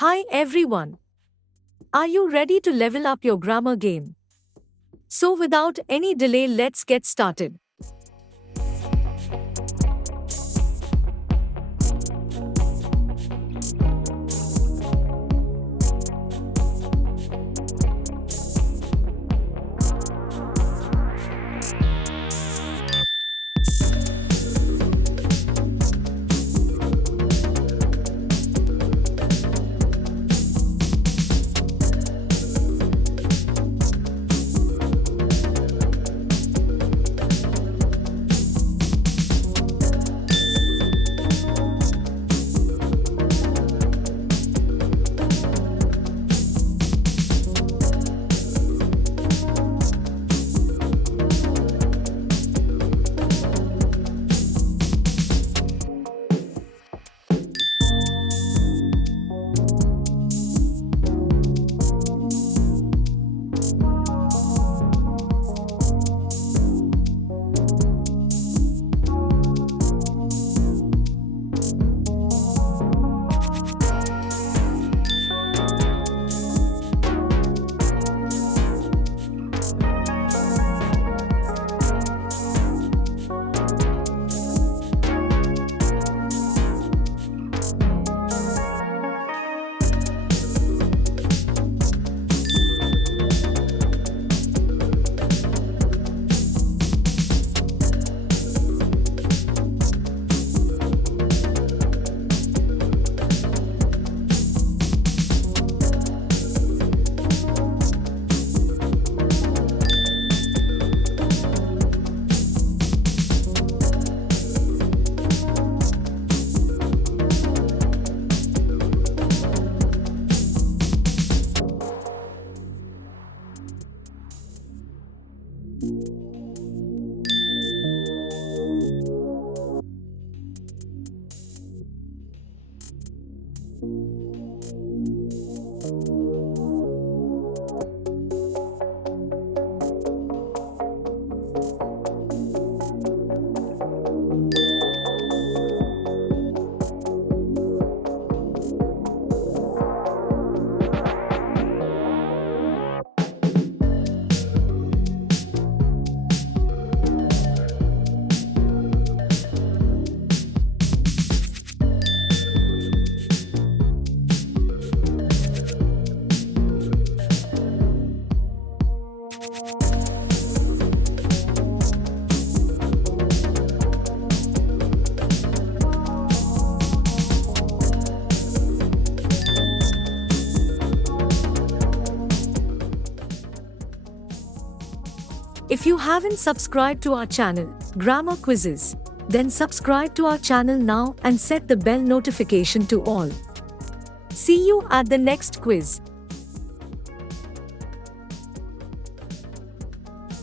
Hi everyone! Are you ready to level up your grammar game? So without any delay, let's get started. If you haven't subscribed to our channel, Grammar Quizzes, then subscribe to our channel now and set the bell notification to all. See you at the next quiz.